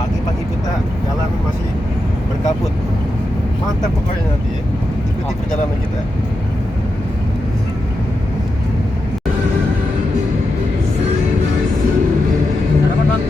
pagi-pagi kita jalan masih berkabut. Mantap pokoknya nanti ya. Ikuti perjalanan kita. Sarapan bang.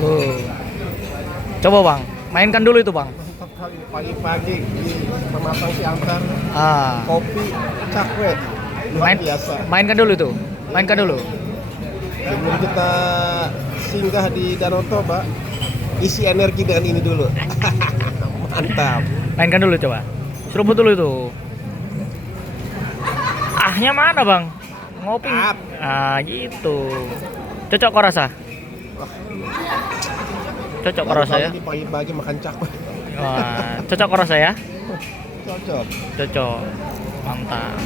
Oh. Coba bang, mainkan dulu itu bang. Mantap kali pagi-pagi di Pematang Siantar. Ah, Kopi cakwe luar biasa. mainkan dulu itu, mainkan dulu. Sebelum kita singgah di Danau Toba, isi energi dengan ini dulu. Mantap. Mainkan dulu coba. Seruput dulu itu. Ahnya mana bang? Ngopi. Ah. Ah gitu. Cocok kok rasa? Cocok kok rasa ya? Baru-baru ini pagi-pagi makan cakwe. Wah, cocok kok rasa ya? Cocok. Cocok. Mantap.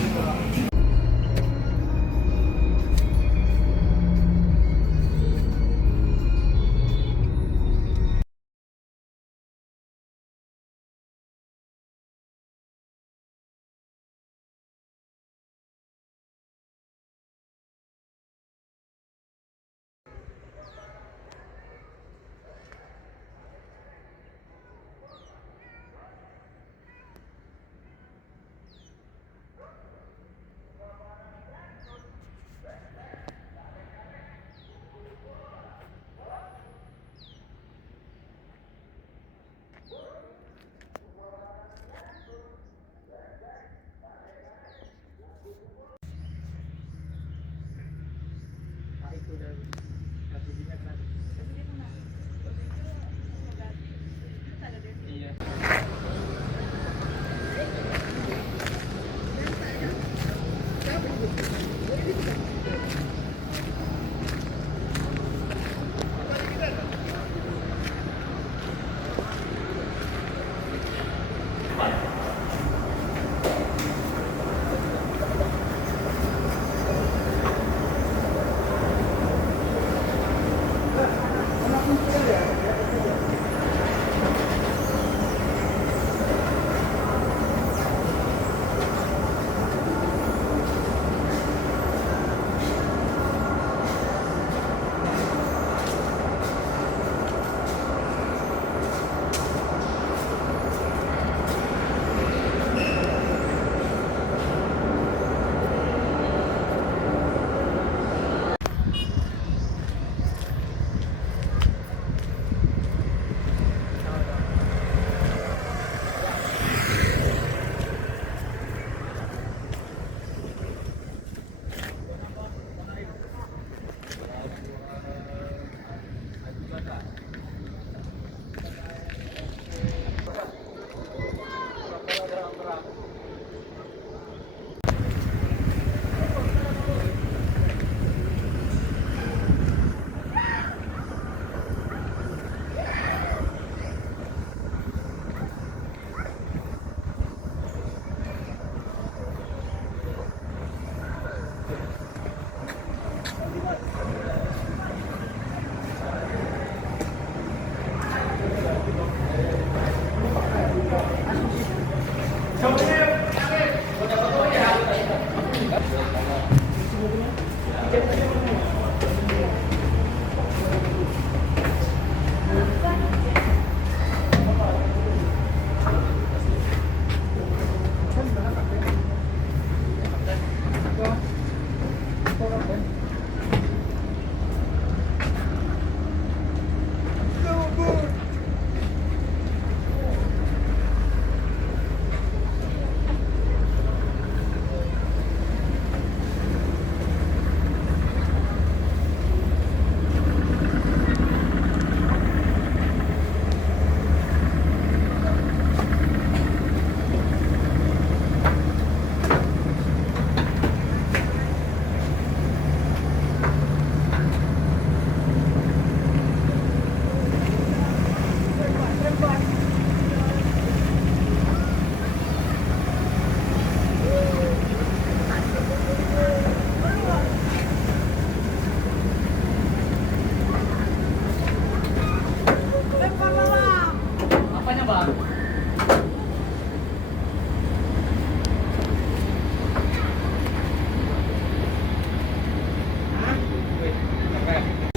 Apanya bang?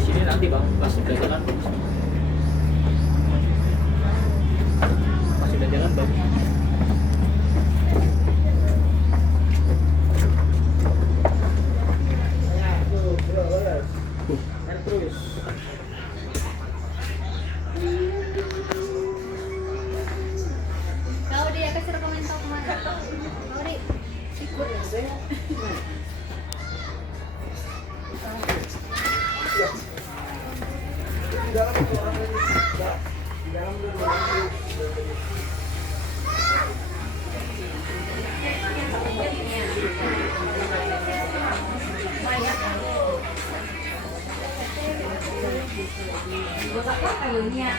Sini nanti bang, pas udah jalan. Pas udah jalan bang. Terus. Kau dia kasih rekomendasi kemana? Kau di ikut. Buat apa kayunya?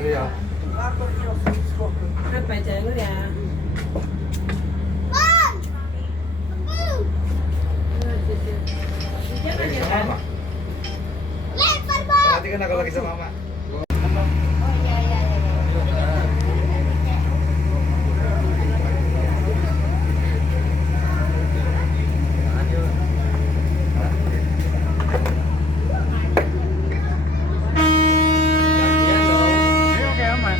Iya. Apa jalur ya? Jangan ya kan? Nanti kan aku lagi sama mama. Oh iya iya iya. Oke aman.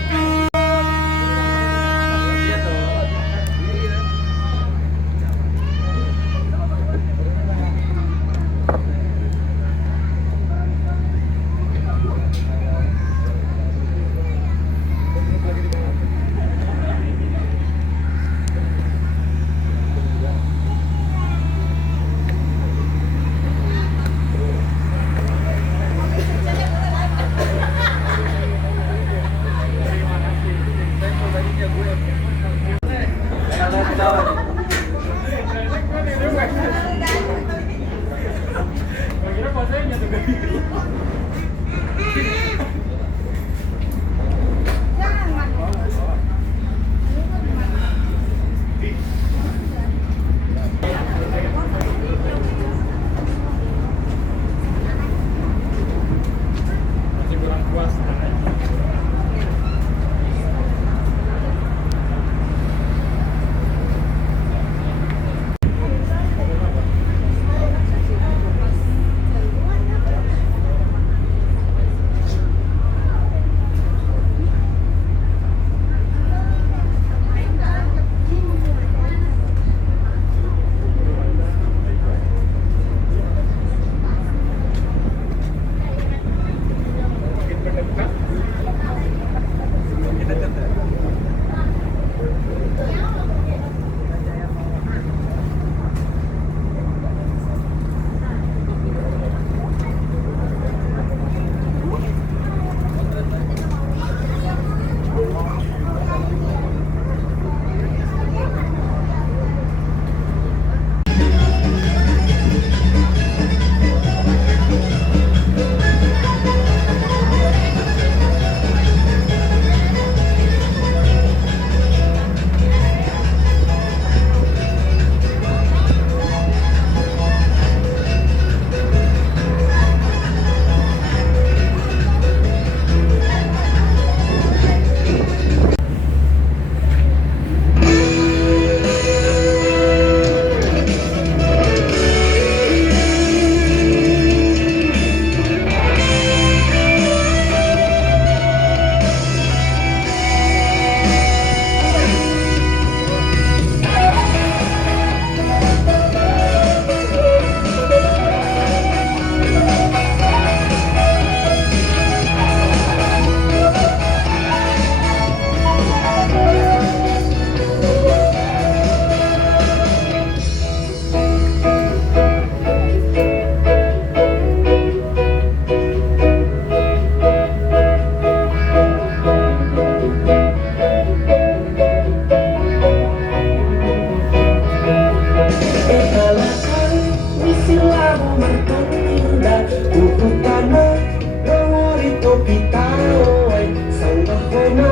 sang bahona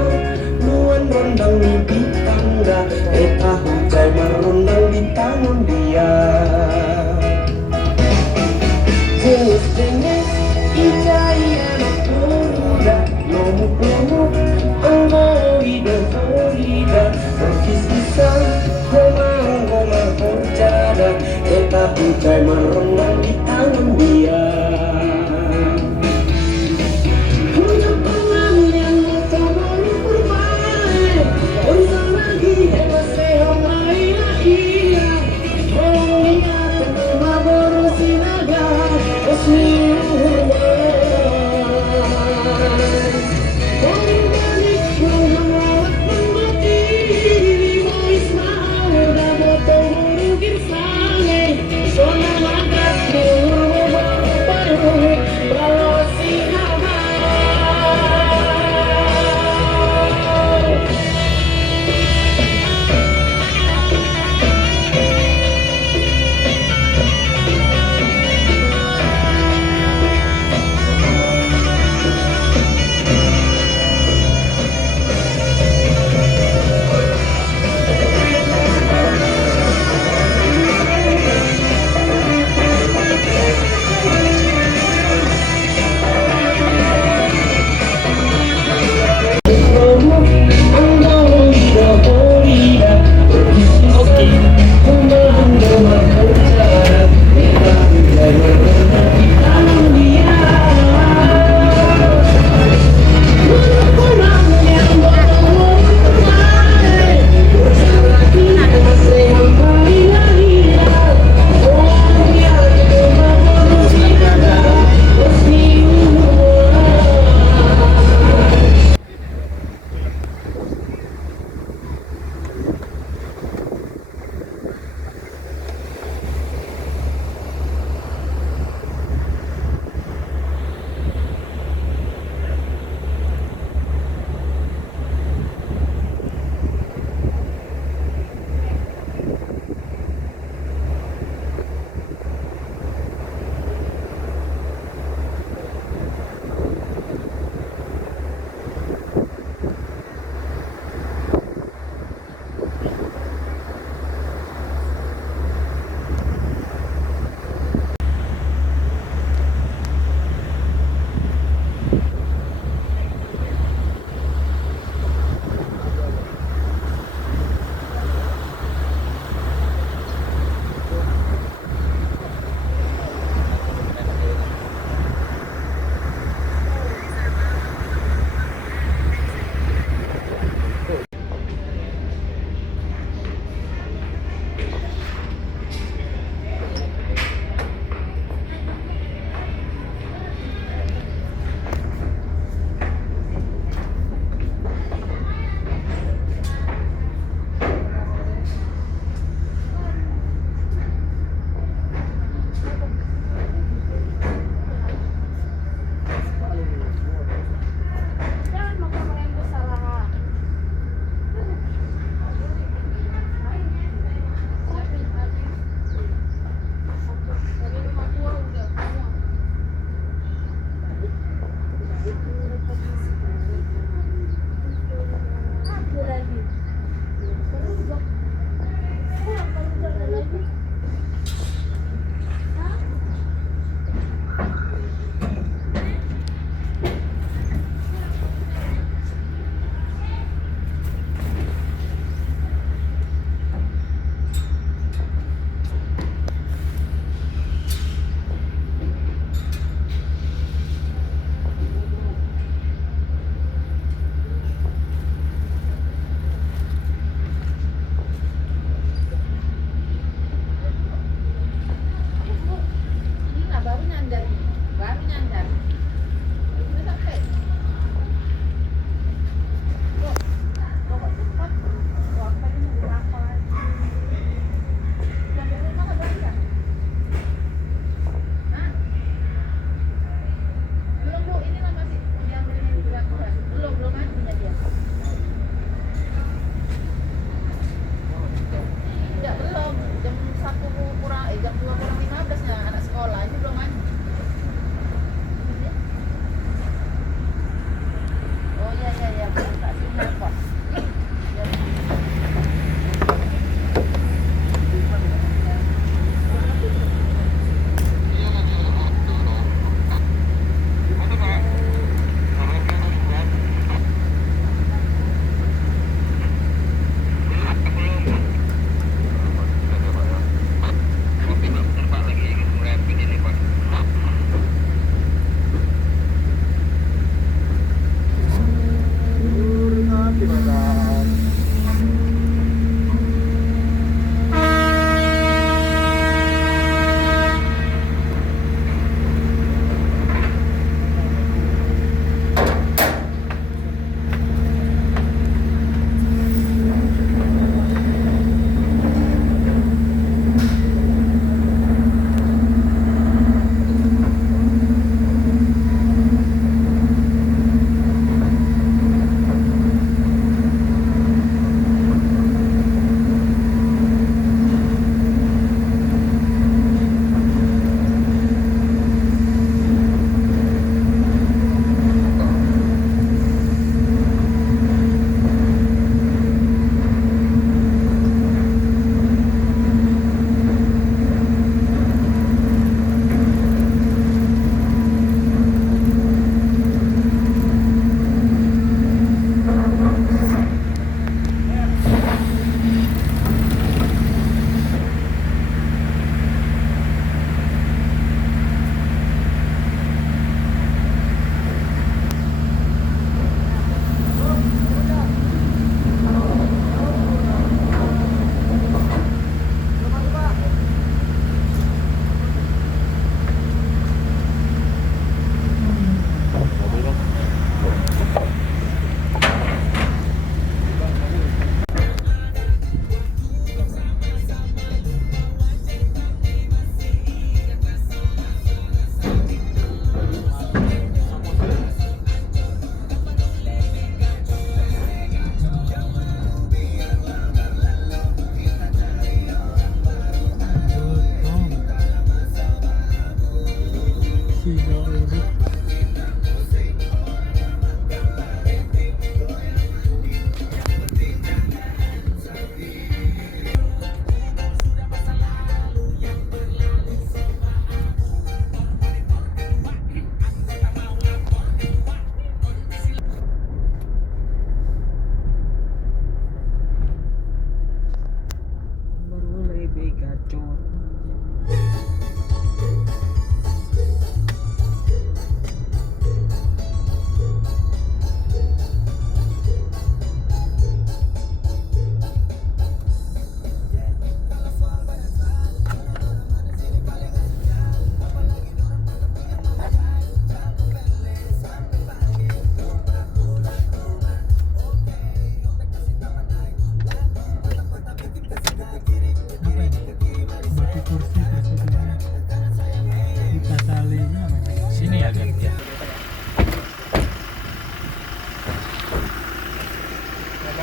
nuan rondang di tangga hujan merondang di tangan dia jengis ijai anak muda lomuk-lomuk anggo ida berkis-kisan gomang-gomang perjada hujan merondang di tangan dia. Sonama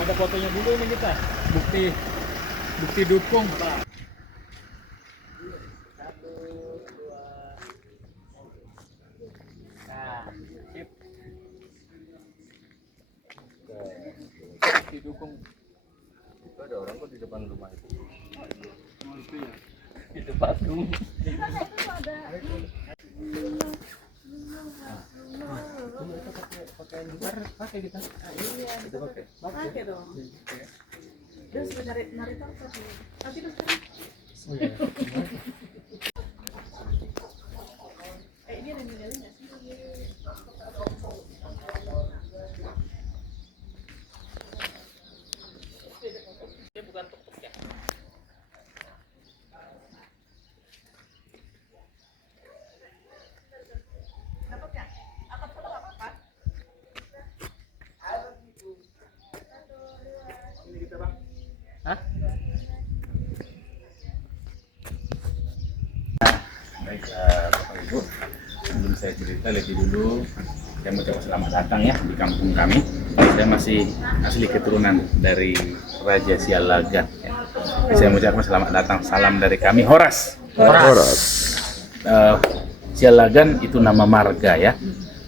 Ada fotonya dulu nih kita. Bukti dukung. Didukung. Itu ada orang kok di depan rumah itu. Oh, itu ya. Di depan rumah. Pakai kita. Iya. Itu pakai. Pakai dong. Terus nari tongkat. Tapi terus kan. Oh iya. Ini ada ninggalin nggak sih? Dia bukan tuk-tuk ya. Dapat ya? Atap foto nggak apa-apa? Ini kita bang. Hah? Baiklah Bapak Ibu, sebelum saya cerita lebih dulu saya mau ucapkan selamat datang ya di kampung kami. Saya masih asli keturunan dari Raja Sialagan ya. Saya mau ucapkan selamat datang, salam dari kami Horas. Sialagan itu nama marga ya,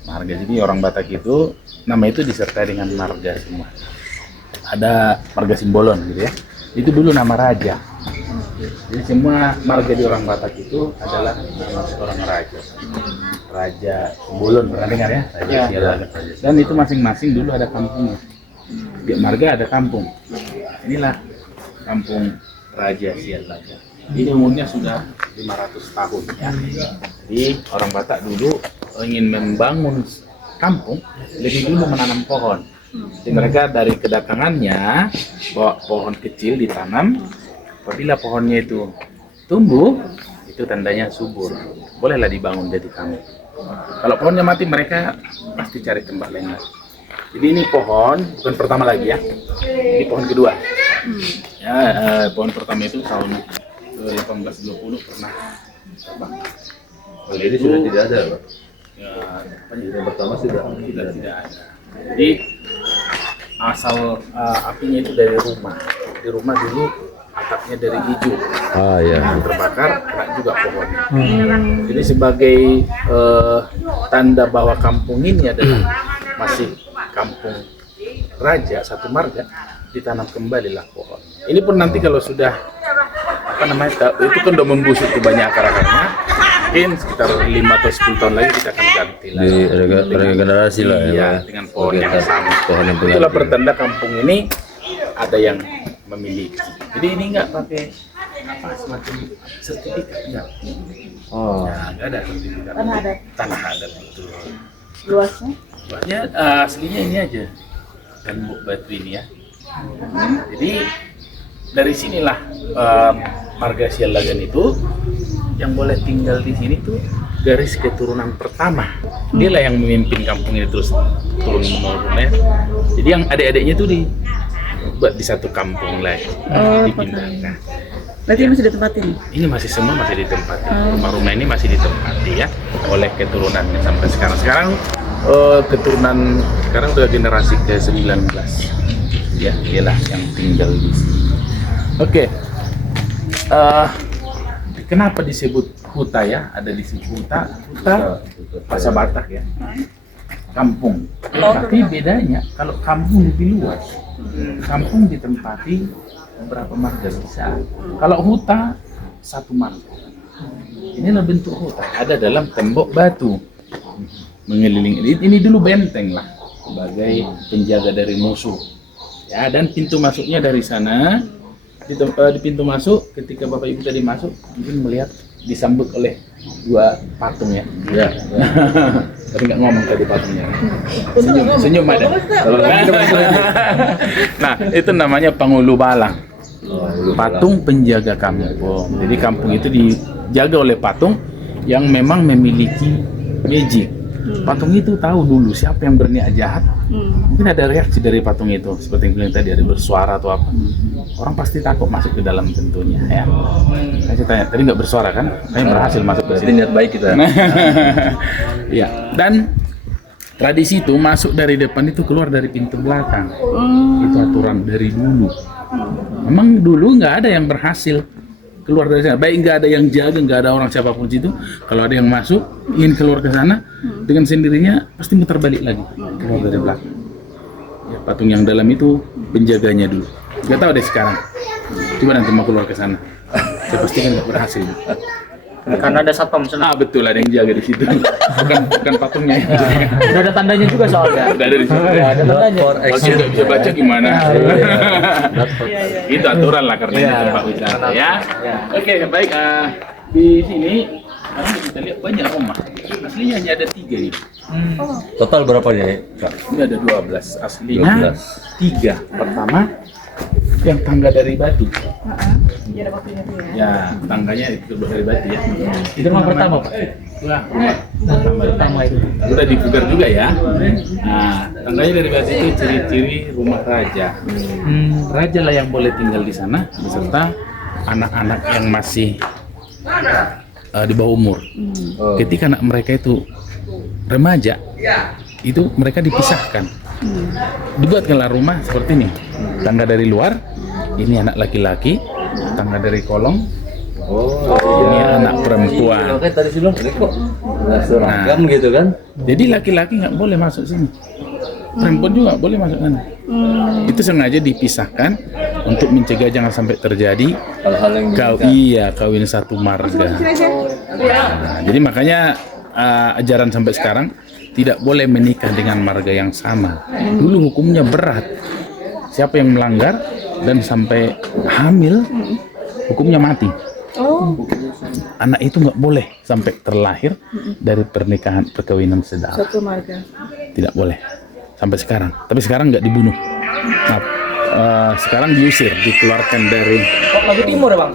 marga. Jadi orang Batak itu nama itu disertai dengan marga semua. Ada marga Simbolon gitu ya, itu dulu nama raja. Jadi semua marga di orang Batak itu adalah nama seorang raja. Raja Simbolon, pernah dengar ya? Raja Sialagan. Dan itu masing-masing dulu ada kampungnya. Tiap marga ada kampung. Inilah kampung Raja Sialagan. Ini umurnya sudah 500 tahun ya. Jadi orang Batak dulu ingin membangun kampung, lebih dulu menanam pohon. Jadi mereka dari kedatangannya bawa pohon kecil ditanam. Apabila pohonnya itu tumbuh, itu tandanya subur. Bolehlah dibangun jadi kampung. Kalau pohonnya mati, mereka pasti cari tempat lain lagi. Jadi ini pohon, bukan pertama lagi ya. Ini pohon kedua. Ya, pohon pertama itu tahun 1820 pernah terbang. Oh, jadi sudah tidak ada, Pak? Ya, Yang pertama sudah tidak ada. Jadi asal apinya itu dari rumah. Di rumah dulu atapnya dari hijau. Ah ya. Terbakar, kena juga pohon. Jadi sebagai tanda bahwa kampung ini adalah masih kampung raja, satu marga, ditanam kembalilah pohon. Ini pun nanti kalau sudah apa namanya, itu kan udah membusuk tuh banyak akar-akarnya, mungkin sekitar 5 atau 10 tahun lagi kita akan ganti lah. Di regenerasi lah ya. Iya, dengan pohon yang sama. Pohon yang Itulah pengganti. pertanda kampung ini ada yang memiliki. Jadi ini nggak pakai apa semacam sertifikat, enggak. Oh. Nah, nggak ada sertifikat. Tanah adat betul. Luasnya? Luasnya aslinya ini aja, tembok batu ini ya. Jadi dari sinilah marga Sialagan itu yang boleh tinggal di sini tuh garis keturunan pertama. Dialah yang memimpin kampung ini terus turun menurun ya. Jadi yang adik-adiknya tuh buat di satu kampung lagi, dipindahkan. Berarti masih ditempatin? Ini masih semua masih ditempati. Rumah-rumah ini masih ditempati ya oleh keturunannya sampai sekarang. Sekarang keturunan sekarang udah generasi ke-19. Ya, dialah yang tinggal di sini. Oke. Kenapa disebut huta ya? Ada di sini huta bahasa Batak ya. Kampung. Tapi bedanya kalau kampung lebih luas. Kampung ditempati beberapa marga bisa. Kalau huta satu marga. Inilah bentuk huta. Ada dalam tembok batu mengelilingi. Ini dulu benteng lah sebagai penjaga dari musuh. Ya, dan pintu masuknya dari sana. Di pintu masuk, ketika Bapak Ibu tadi masuk, mungkin melihat disambut oleh dua patung ya. Ya. Tapi nggak ngomong tadi patungnya. Senyum ada. Nah, itu namanya Pangulu Balang. Patung penjaga kampung. Jadi kampung itu dijaga oleh patung yang memang memiliki magic. Patung itu tahu dulu siapa yang berniat jahat. Mungkin ada reaksi dari patung itu, seperti yang bilang tadi, ada bersuara atau apa. Orang pasti takut masuk ke dalam tentunya ya. Saya tanya, tadi nggak bersuara kan? Saya berhasil masuk ke sini. Niat baik kita. Ya, dan tradisi itu masuk dari depan itu keluar dari pintu belakang. Itu aturan dari dulu. Memang dulu nggak ada yang berhasil keluar dari sana. Baik nggak ada yang jaga, nggak ada orang siapapun situ. Kalau ada yang masuk ingin keluar ke sana dengan sendirinya pasti muter balik lagi keluar dari belakang. Ya, patung yang dalam itu penjaganya dulu. Nggak tahu deh sekarang. Coba nanti mau keluar ke sana. Saya pastikan nggak berhasil. Karena ada satpam sana. Betul, ada yang jaga di situ. Bukan patungnya yang jaga. Udah ada tandanya juga soalnya. Udah ada di situ. Ada tandanya. Kalau dia nggak bisa baca gimana? Itu aturan lah karena ini tempat wisata ya. Oke, baik. Di sini kita lihat banyak rumah. Aslinya hanya ada 3 nih. Total berapa ya, Kak? Ini ada 12. Aslinya 3. Pertama, yang tangga dari batu. Iya ada waktunya tuh ya. Ya, tangganya itu dari batu ya. Itu rumah pertama, Pak. Wah, pertama itu. Udah dipugar juga ya. Nah, tangganya dari batu itu ciri-ciri rumah raja. Raja lah yang boleh tinggal di sana beserta anak-anak yang masih di bawah umur. Ketika anak mereka itu remaja, itu mereka dipisahkan. Dibuatkanlah rumah seperti ini. Tangga dari luar, ini anak laki-laki. Tangga dari kolong, ini anak perempuan. Oke, tadi bilang ini kok nggak seragam gitu kan? Jadi laki-laki nggak boleh masuk sini, perempuan juga nggak boleh masuk sana. Itu sengaja dipisahkan untuk mencegah jangan sampai terjadi Hal-hal yang kawin satu marga. Nah, jadi makanya ajaran sampai sekarang tidak boleh menikah dengan marga yang sama. Dulu hukumnya berat. Siapa yang melanggar dan sampai hamil, hukumnya mati. Anak itu nggak boleh sampai terlahir dari pernikahan perkawinan sedara. Satu marga. Tidak boleh sampai sekarang. Tapi sekarang nggak dibunuh. Nah, sekarang diusir, dikeluarkan dari. Lagu Timur ya, Bang.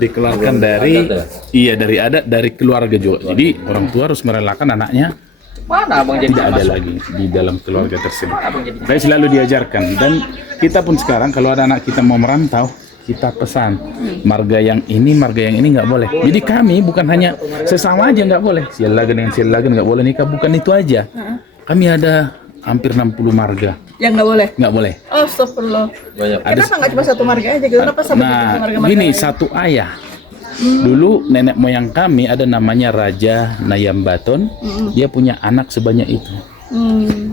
Dikeluarkan dari dari adat, dari keluarga juga. Jadi orang tua harus merelakan anaknya. Mana Abang jadi Tidak ada lagi di dalam keluarga tersebut. Saya selalu diajarkan dan kita pun sekarang kalau ada anak kita mau merantau, kita pesan marga yang ini nggak boleh. Jadi kami bukan hanya sesama aja nggak boleh, sialagan dengan sialagan nggak boleh nikah, bukan itu aja. Kami ada hampir 60 marga. Yang nggak boleh? Nggak boleh. Oh, astagfirullah. banyak. Kenapa nggak cuma satu marga aja gitu? Kenapa sampai Nah, marga-marga gini lain? satu ayah. Dulu nenek moyang kami ada namanya Raja Nayambaton. Dia punya anak sebanyak itu.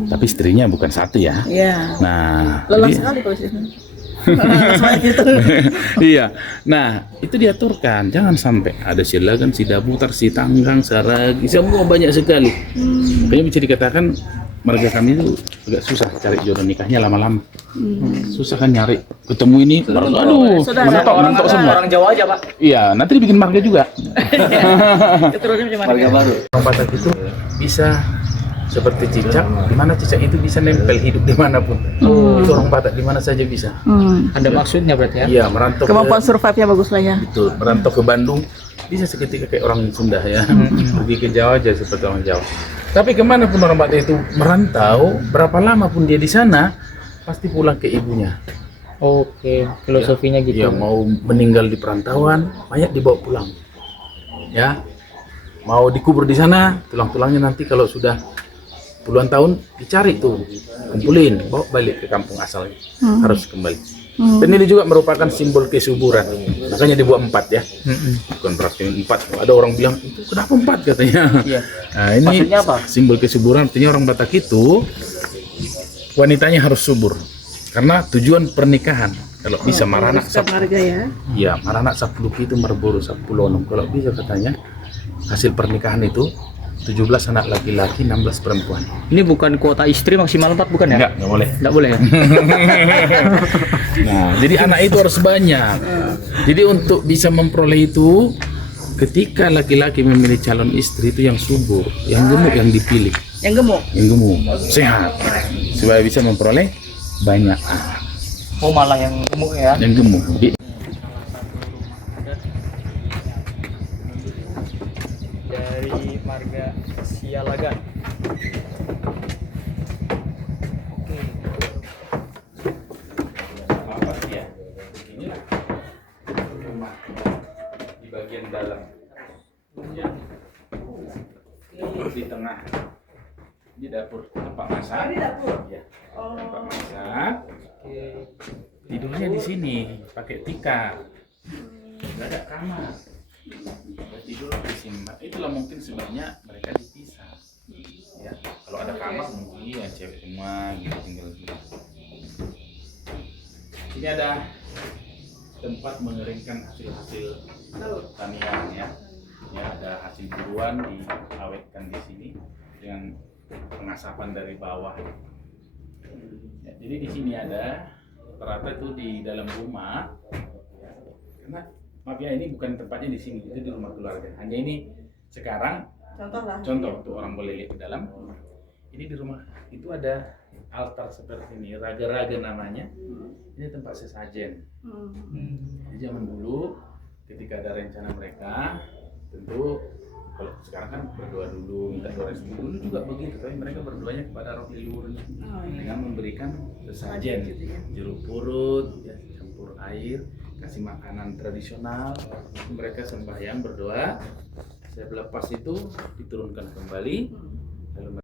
Tapi istrinya bukan satu ya. Iya. Nah, Lelah jadi- sekali kalau sih. Sebanyak itu. iya. Nah, itu diaturkan. Jangan sampai ada silagan, sidabutar, si tanggang, saragi, semua banyak sekali. Makanya bisa dikatakan marga kami itu agak susah cari jodoh nikahnya lama-lama. Susah kan nyari ketemu ini. Aduh, mentok semua. Orang Jawa aja, Pak. Iya, nanti dibikin marga juga. Keturunannya cuma Marga baru. Orang Batak itu bisa seperti cicak, di mana cicak itu bisa nempel hidup dimanapun. Itu orang Batak di mana saja bisa. Ada maksudnya berarti ya? Iya, merantau. Kemampuan survive-nya bagus lah ya. Betul, merantau ke Bandung bisa seketika kayak orang Sunda ya. Pergi ke Jawa aja seperti orang Jawa. Tapi kemanapun orang Batak itu merantau, berapa lama pun dia di sana, pasti pulang ke ibunya. Oke, filosofinya gitu. Dia mau meninggal di perantauan, banyak dibawa pulang. Ya, mau dikubur di sana, tulang-tulangnya nanti kalau sudah puluhan tahun dicari tuh, kumpulin, bawa balik ke kampung asalnya. Harus kembali. Dan ini juga merupakan simbol kesuburan. Makanya dibuat 4 ya. Bukan berarti 4. Ada orang bilang itu kenapa 4 katanya. Iya. Nah, ini Maksudnya apa? simbol kesuburan. Artinya orang Batak itu wanitanya harus subur. Karena tujuan pernikahan kalau bisa maranak Setiap marga ya. iya maranak 10 itu merburu 10 kalau bisa katanya hasil pernikahan itu 17 anak laki-laki 16 perempuan. Ini bukan kuota istri maksimal 4 bukan ya? Enggak boleh. Enggak boleh ya? Nah, jadi anak itu harus banyak. Jadi untuk bisa memperoleh itu, ketika laki-laki memilih calon istri itu yang subur, yang gemuk yang dipilih, Yang gemuk. yang gemuk, sehat, supaya bisa memperoleh banyak anak. Oh, malah yang gemuk ya? Yang gemuk. Dari marga Sialagan. Di bagian dalam. Di tengah. Di dapur tempat masak. Tidurnya di sini pakai tikar, nggak ada kamar. Dia tidur di sini. Itulah mungkin sebabnya mereka dipisah. Ya, kalau ada kamar mungkin ya cewek semua gitu tinggal di sini. Ini ada tempat mengeringkan hasil-hasil tanian ya. Ya, ada hasil buruan diawetkan di sini dengan pengasapan dari bawah. Ya, jadi di sini ada rata itu di dalam rumah. Karena maaf ya, ini bukan tempatnya di sini, itu di rumah keluarga. Hanya ini sekarang contoh untuk orang boleh lihat ke dalam. Ini di rumah itu ada altar seperti ini, raga-raga namanya. Ini tempat sesajen. Di zaman dulu ketika ada rencana mereka, tentu kalau sekarang kan berdoa dulu, minta doa restu. Dulu juga begitu, tapi mereka berdoanya kepada roh leluhurnya dengan memberikan sesajen, jeruk purut, ya, campur air, kasih makanan tradisional. Mereka sembahyang berdoa. Lepas itu diturunkan kembali. Lalu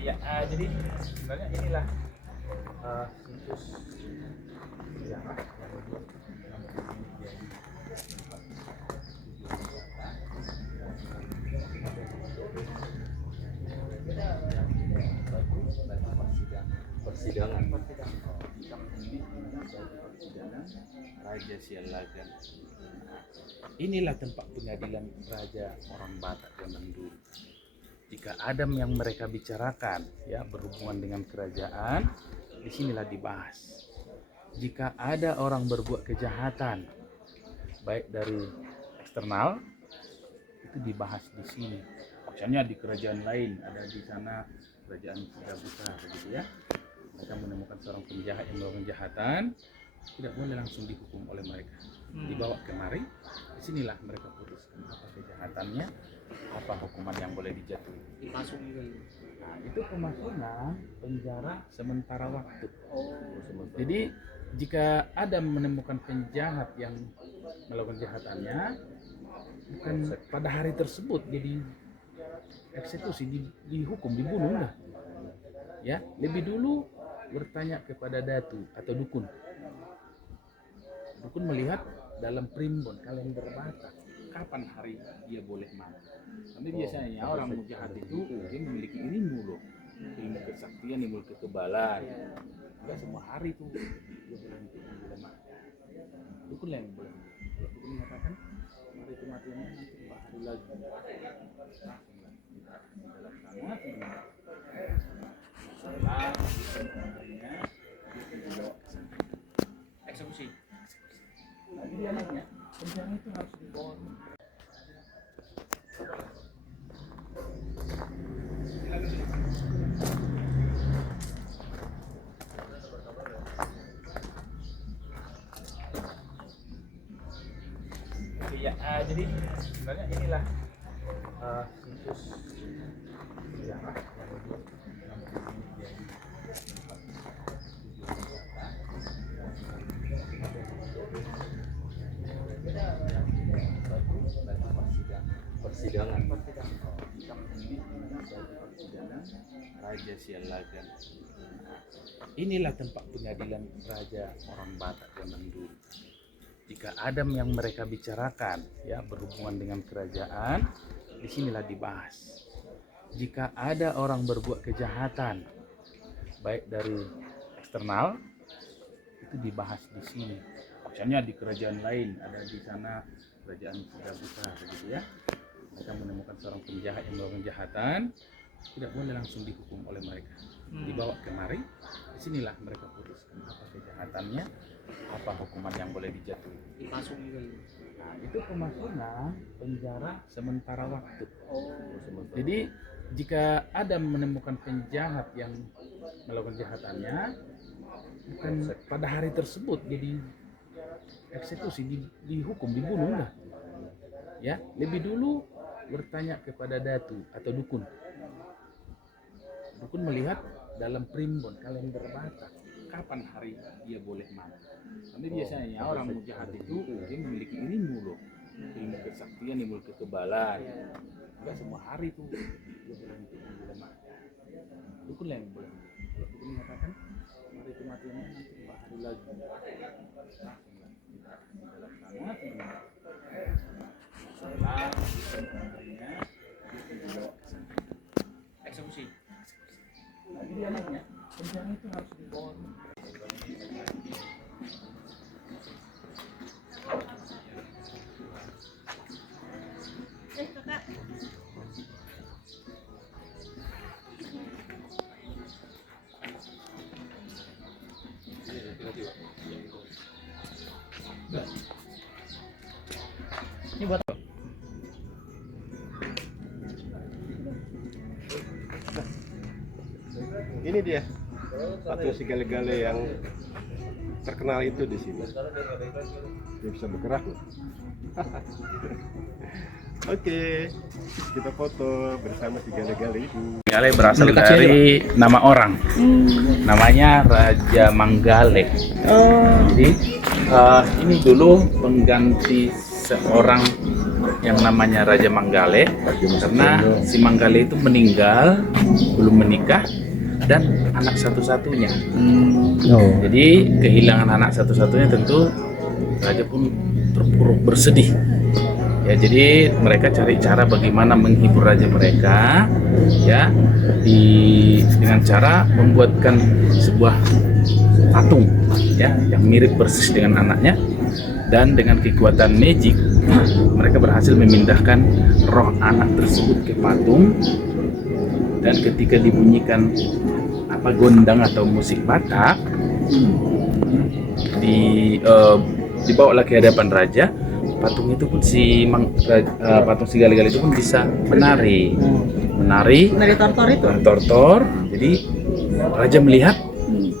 ya, jadi sebenarnya inilah situs sejarah Persidangan. Raja Sialagan. Inilah tempat pengadilan raja orang Batak zaman dulu. Jika ada yang mereka bicarakan ya berhubungan dengan kerajaan, disinilah dibahas. Jika ada orang berbuat kejahatan baik dari eksternal, itu dibahas di sini. Misalnya di kerajaan lain, ada di sana kerajaan sudah besar begitu ya. Mereka menemukan seorang penjahat yang melakukan kejahatan, tidak boleh langsung dihukum oleh mereka. Dibawa kemari, disinilah mereka putuskan apa kejahatannya, apa hukuman yang boleh dijatuhi. Nah, itu pemasungan penjara sementara waktu. Jadi jika ada menemukan penjahat yang melakukan kejahatannya, bukan pada hari tersebut jadi eksekusi, dihukum, dibunuh lah. Ya, lebih dulu bertanya kepada datu atau dukun. Dukun melihat dalam primbon kalender Batak kapan hari dia boleh mati. Tapi biasanya orang jahat itu dia memiliki ilmu loh, ilmu kesaktian, ilmu kekebalan. Enggak semua hari itu dia boleh mati. Dukun yang boleh. Kalau dukun mengatakan hari kematiannya nanti 4 hari lagi. Di dalam sana setelah harinya dia dibawa ke sana. Eksekusi. Nah, dia nanya, penjara itu harus dibawa. Ya, jadi sebenarnya inilah situs sejarah Persidangan. Raja Sialagan. Inilah tempat pengadilan raja orang Batak zaman dulu. Jika ada yang mereka bicarakan ya berhubungan dengan kerajaan, disinilah dibahas. Jika ada orang berbuat kejahatan baik dari eksternal, itu dibahas di sini. Misalnya di kerajaan lain, ada di sana kerajaan sudah besar begitu ya. Mereka menemukan seorang penjahat yang melakukan kejahatan, tidak boleh langsung dihukum oleh mereka. Dibawa kemari, disinilah mereka putuskan apa kejahatannya, apa hukuman yang boleh dijatuhi. Nah, itu pemasungan penjara sementara waktu. Jadi jika ada menemukan penjahat yang melakukan kejahatannya, bukan pada hari tersebut jadi eksekusi, dihukum, dibunuh lah. Ya, lebih dulu bertanya kepada datu atau dukun. Dukun melihat dalam primbon kalender Batak kapan hari dia boleh mati. Tapi biasanya orang mujahat itu dia memiliki ilmu loh, ilmu kesaktian, ilmu kekebalan. Enggak semua hari tuh dia boleh lemah. Dukun yang boleh. Kalau dukun mengatakan hari itu matinya nanti 4 hari lagi. Setelah eksekusi. Jadi dia nanya, rencana itu harus dibawa. Kakak. Ini buat apa? Ini dia patung si Gale-Gale yang terkenal itu di sini. Dia bisa bergerak loh. Oke, kita foto bersama si Gale-Gale itu. Manggale berasal Mendekat dari nama orang, namanya Raja Manggale. Jadi ini dulu pengganti seorang yang namanya Raja Manggale, karena si Manggale itu meninggal belum menikah dan anak satu-satunya. Jadi kehilangan anak satu-satunya tentu raja pun terpuruk bersedih. Ya, jadi mereka cari cara bagaimana menghibur raja mereka, ya, dengan cara membuatkan sebuah patung, ya, yang mirip persis dengan anaknya, dan dengan kekuatan magic mereka berhasil memindahkan roh anak tersebut ke patung, dan ketika dibunyikan gondang atau musik Batak, dibawalah ke hadapan raja. Patung itu pun patung si Gale-Gale itu pun bisa menari tortor itu. tortor. Jadi raja melihat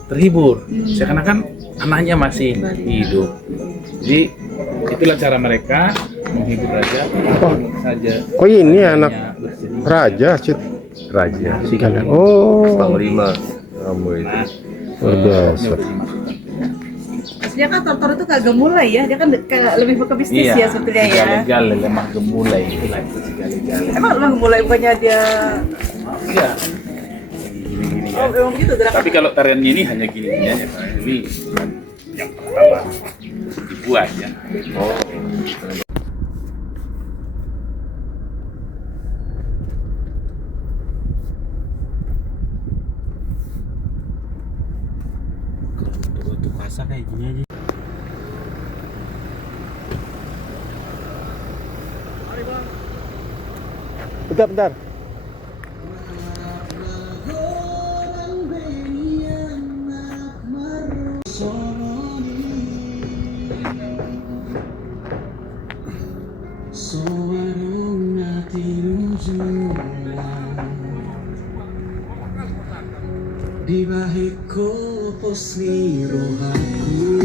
terhibur, seakan-akan anaknya masih hidup. Jadi itulah cara mereka menghibur raja. Saja. Oh ini anak raja, raja si Gale. Oh, Panglima kamu itu. luar biasa. Dia kan tortor itu kagak mulai ya, dia kan lebih ke bisnis ya sebetulnya ya. Gale-Gale lemah gemulai, itulah itu si Gale-Gale. Emang lemah gemulai bukannya dia? Iya. Gini-gini ya. Oh, memang begitu gerakan. Tapi kalau tariannya ini hanya gini-gini aja, Pak. Ini yang pertama dibuat ya. Oh. Untuk masak kayak gini aja. Bentar. Di bahiko posni rohaku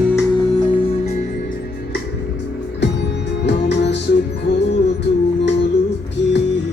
lo masuk ko tungoluki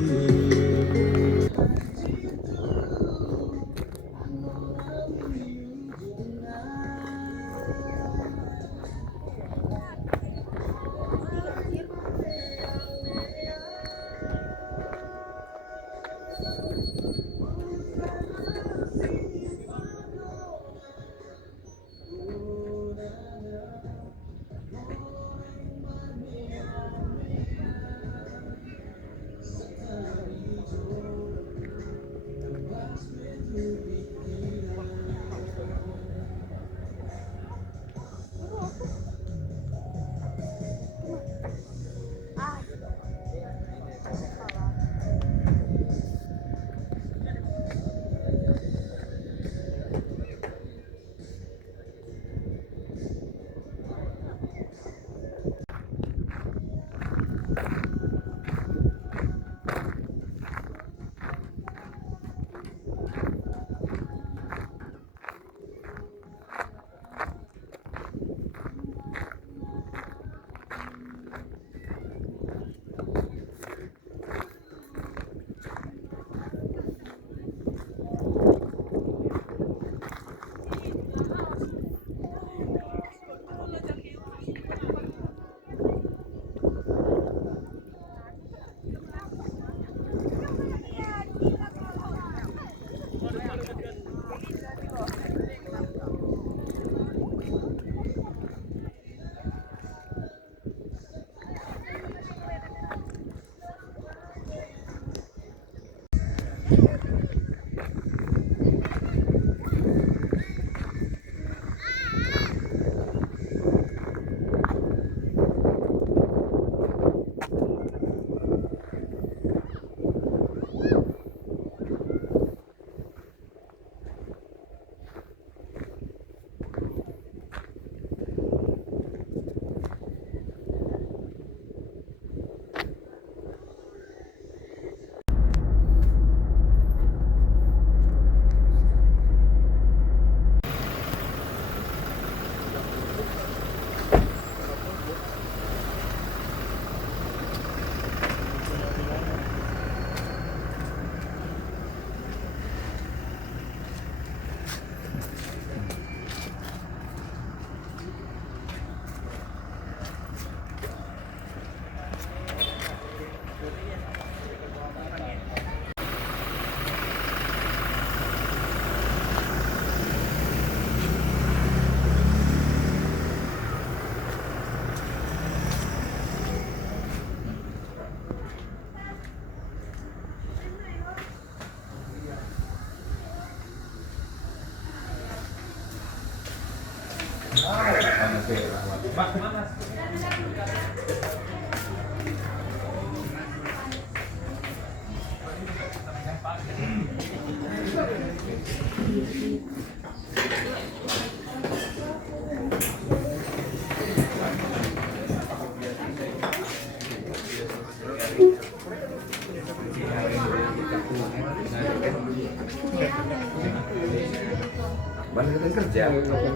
Mana kita kerja? Nanti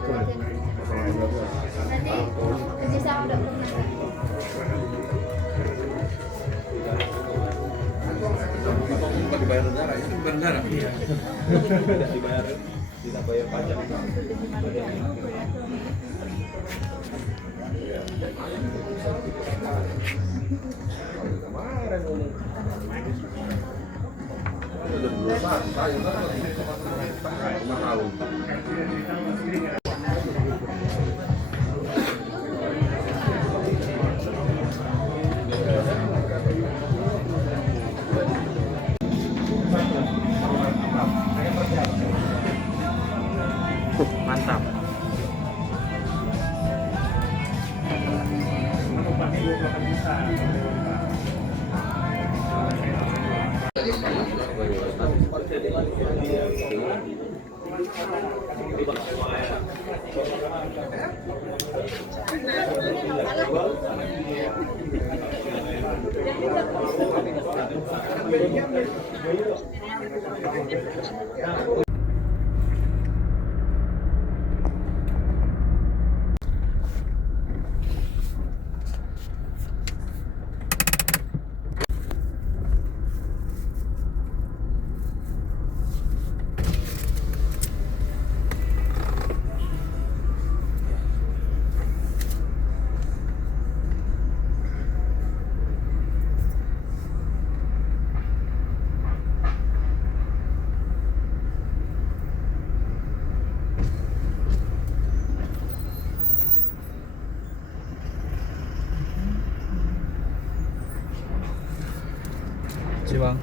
kerja sama dokter. Dibayar negara, itu bukan negara. Iya. Tidak dibayar, tidak bayar pajak. Kemarin udah berusaha, saya kan 5 tahun. Mantap. Bang.